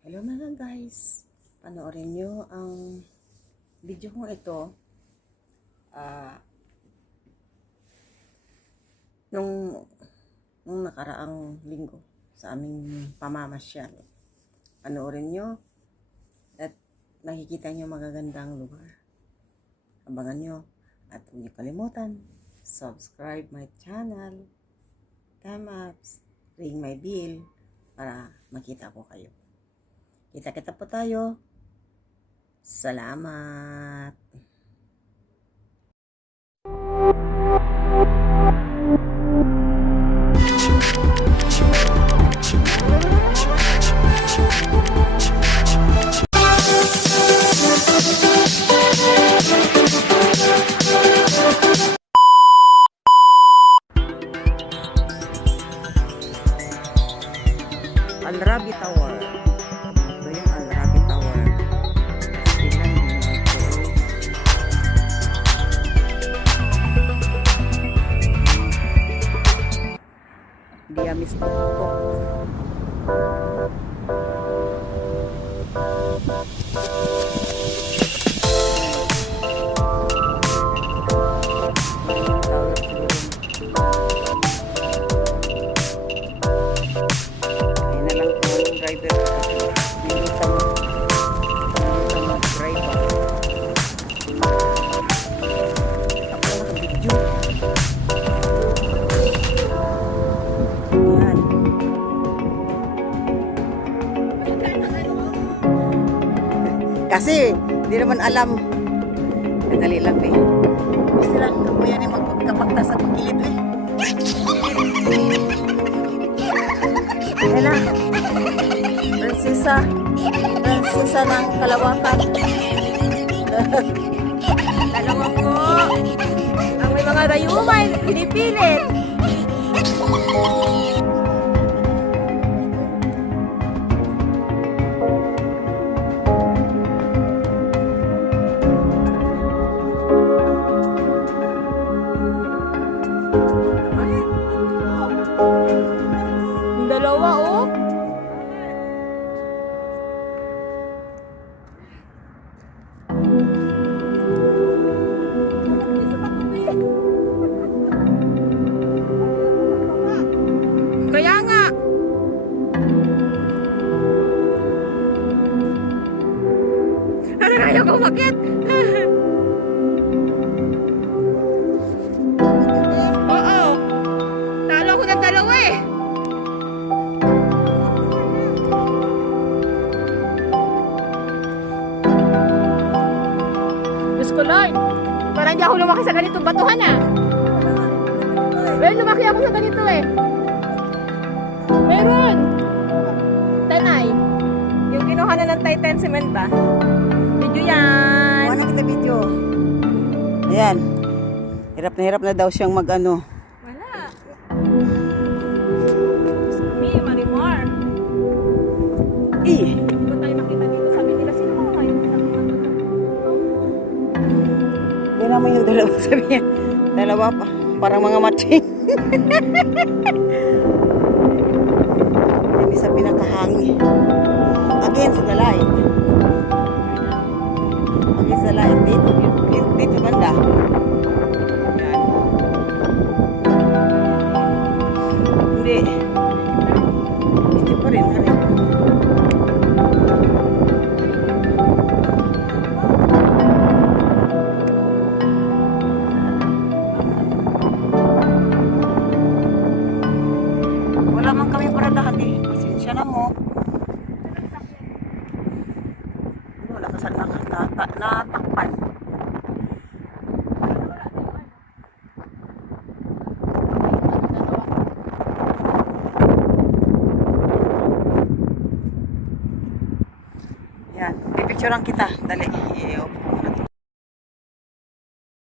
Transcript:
Hello mga guys, panoorin nyo ang video kong ito. Nung nakaraang linggo sa aming pamamasyal. Panoorin nyo at nakikita nyo magagandang lugar. Abangan nyo at huwag nyo kalimutan, subscribe my channel, thumbs, ring my bell para makita ko kayo. Kita-kita po tayo. Salamat. Al Rabi Tower. Ito yung Al Rabi Tower. Tingnan nyo ito. Diamis na ito. Kasi, hindi naman alam. Madali lang eh. Gusto lang, kapuyan eh, magkapagta sa pagkilid eh. Yan na. Prinsesa ng Kalawakan. Dalawa po. Ang may mga dayumay, pinipilit. Dalawa oh. Kaya nga. Ayaw ko umakyat. Oo. Talo ko ng dalawa eh. Diyos ko Lord, parang hindi ako lumaki sa ganitong batuhan ah. Well, lumaki ako sa ganito eh. Meron. Tanay. Yung kinuha na ng Titan cement ba? Video yan. Ano kita video? Ayan. Hirap na daw siyang mag-ano. Wala. Me, Marimar. Kung tayo makita dito, sabi nila, sino mga kayo? Hindi naman yung dalawa, sabi niya. Dalawa pa. Parang mga matching. Hindi sa pinakahangi. Against the light. Against the light. Dito banda. Yan. Hindi. Dito pa rin. Wala man kami paradahan eh. Isensya na mo. Wala ka saan natakpan. Yan. Pipicturean kita. Dali.